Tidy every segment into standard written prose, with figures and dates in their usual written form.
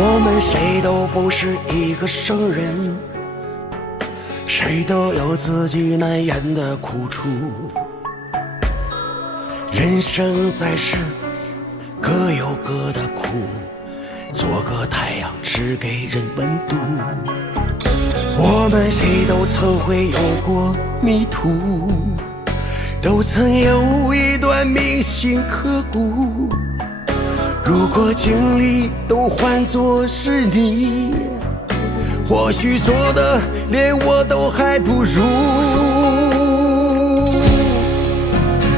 我们谁都不是一个圣人，谁都有自己难言的苦楚。人生在世，各有各的苦，做个太阳，只给人温度。我们谁都曾会有过迷途，都曾有一段铭心刻骨。如果经历都换作是你，或许做的连我都还不如。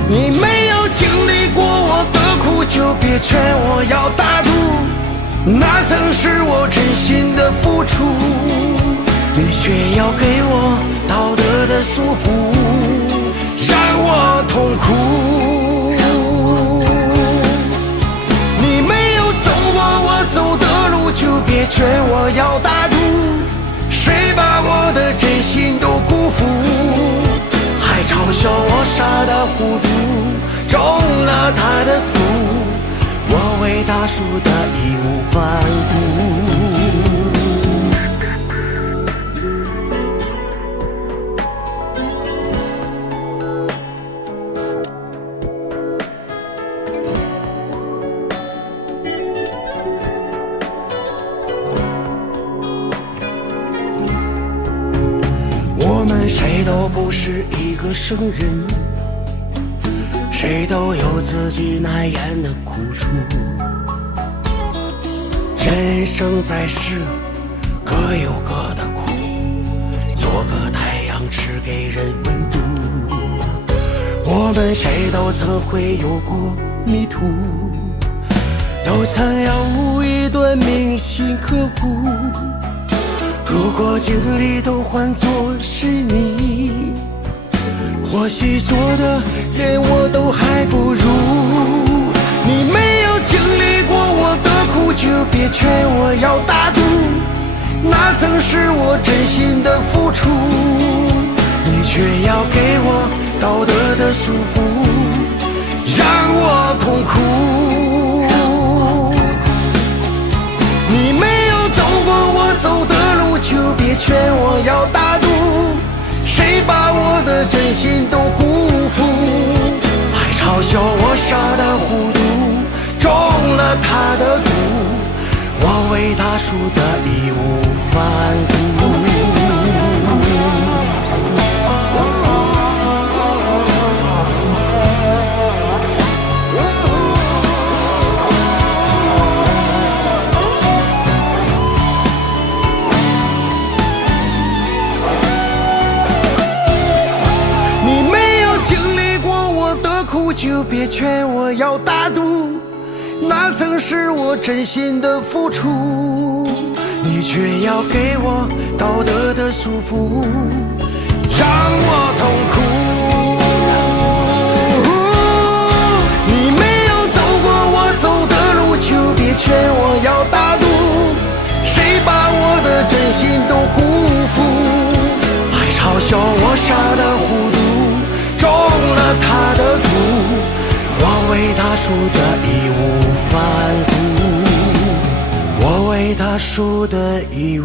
你没有经历过我的苦，就别劝我要大度，那曾是我真心的付出，你却要给我道德的束缚，让我痛苦。你没有走过我走的路，就别劝我要大度，谁把我的真心都辜负，还嘲笑我傻的糊涂，中了他的毒，我为他输得义无反顾。我们谁都不是一个圣人，谁都有自己难言的苦楚。人生在世，各有各的苦，做个太阳，只给人温度。我们谁都曾会有过迷途，都曾有一段铭心刻骨。如果经历都换作是你，或许做的连我都还不如。你没有经历过我的苦，就别劝我要大度，那曾是我真心的付出，你却要给我道德的束缚，让我痛苦。你没有走过我走的路，就别劝我要大度，谁把我的真心都辜负，还嘲笑我傻的糊涂，中了他的毒，我为他输得义无反顾。就别劝我要大度，那曾是我真心的付出，你却要给我道德的束缚，让我痛苦。你没有走过我走的路，就别劝我要大度，谁把我的真心都辜负，还嘲笑我傻的糊涂，中了他的毒，我为他输得义无反顾，我为他输得义无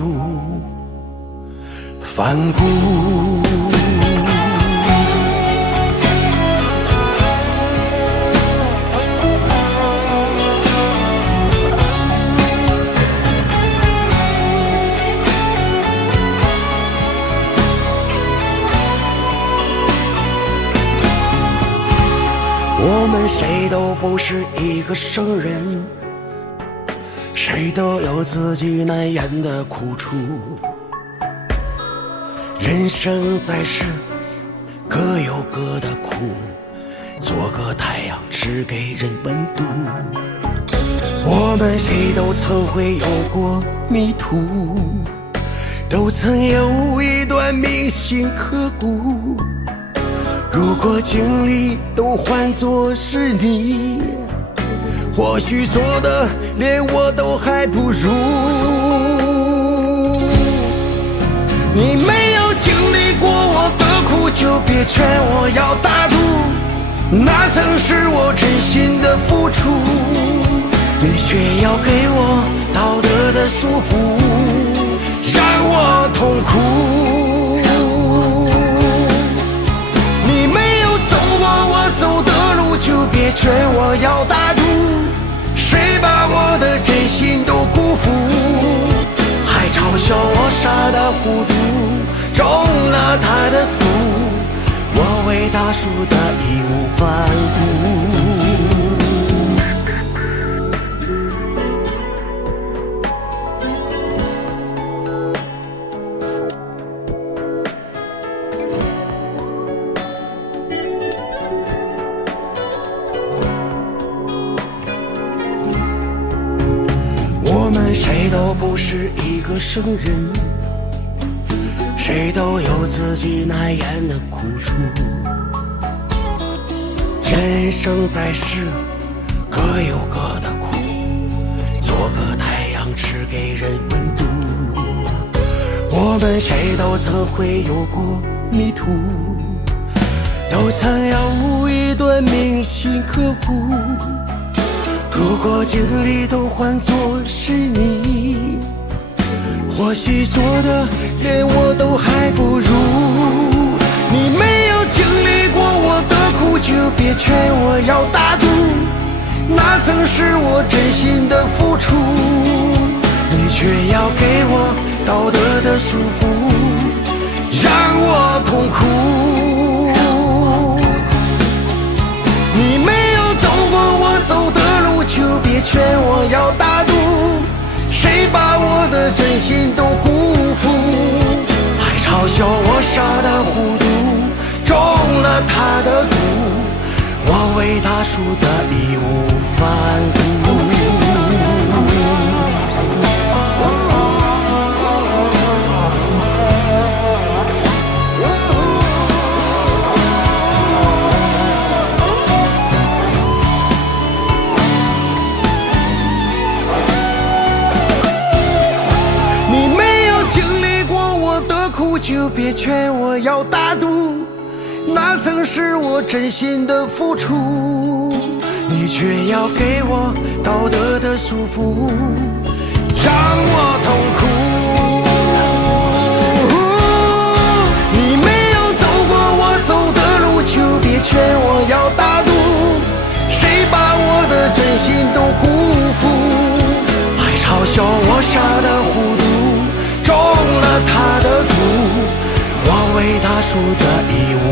反顾。我们谁都不是一个圣人，谁都有自己难言的苦楚。人生在世，各有各的苦，做个太阳，只给人温度。我们谁都曾会有过迷途，都曾有一段铭心刻骨。如果经历都换作是你，或许做的连我都还不如。你没有经历过我的苦，就别劝我要大度，那曾是我真心的付出，你却要给我道德的束缚，让我痛苦。你没有走过我走的路，就别劝我要大度，谁把我的真心都辜负，还嘲笑我傻的糊涂，中了他的毒，我为他输得义无反顾。我们谁都不是一个圣人，谁都有自己难言的苦楚。人生在世，各有各的苦，做个太阳只给人温度。我们谁都曾会有过迷途，都曾有一段铭心刻骨。如果经历都换作是你，或许做的连我都还不如。你没有经历过我的苦，就别劝我要大度，那曾是我真心的付出，你却要给我道德的束缚，让我痛苦。你没有走过我走的路，就别劝我要大度，谁把我的真心都辜负，还嘲笑我傻的糊涂，中了他的毒，我为他输得义无反顾。就别劝我要大度，那曾是我真心的付出，你却要给我道德的束缚，让我痛苦。你没有走过我走的路，就别劝我要大度，谁把我的真心都辜负，还嘲笑我傻的糊涂，中了他的毒，我为他输得义无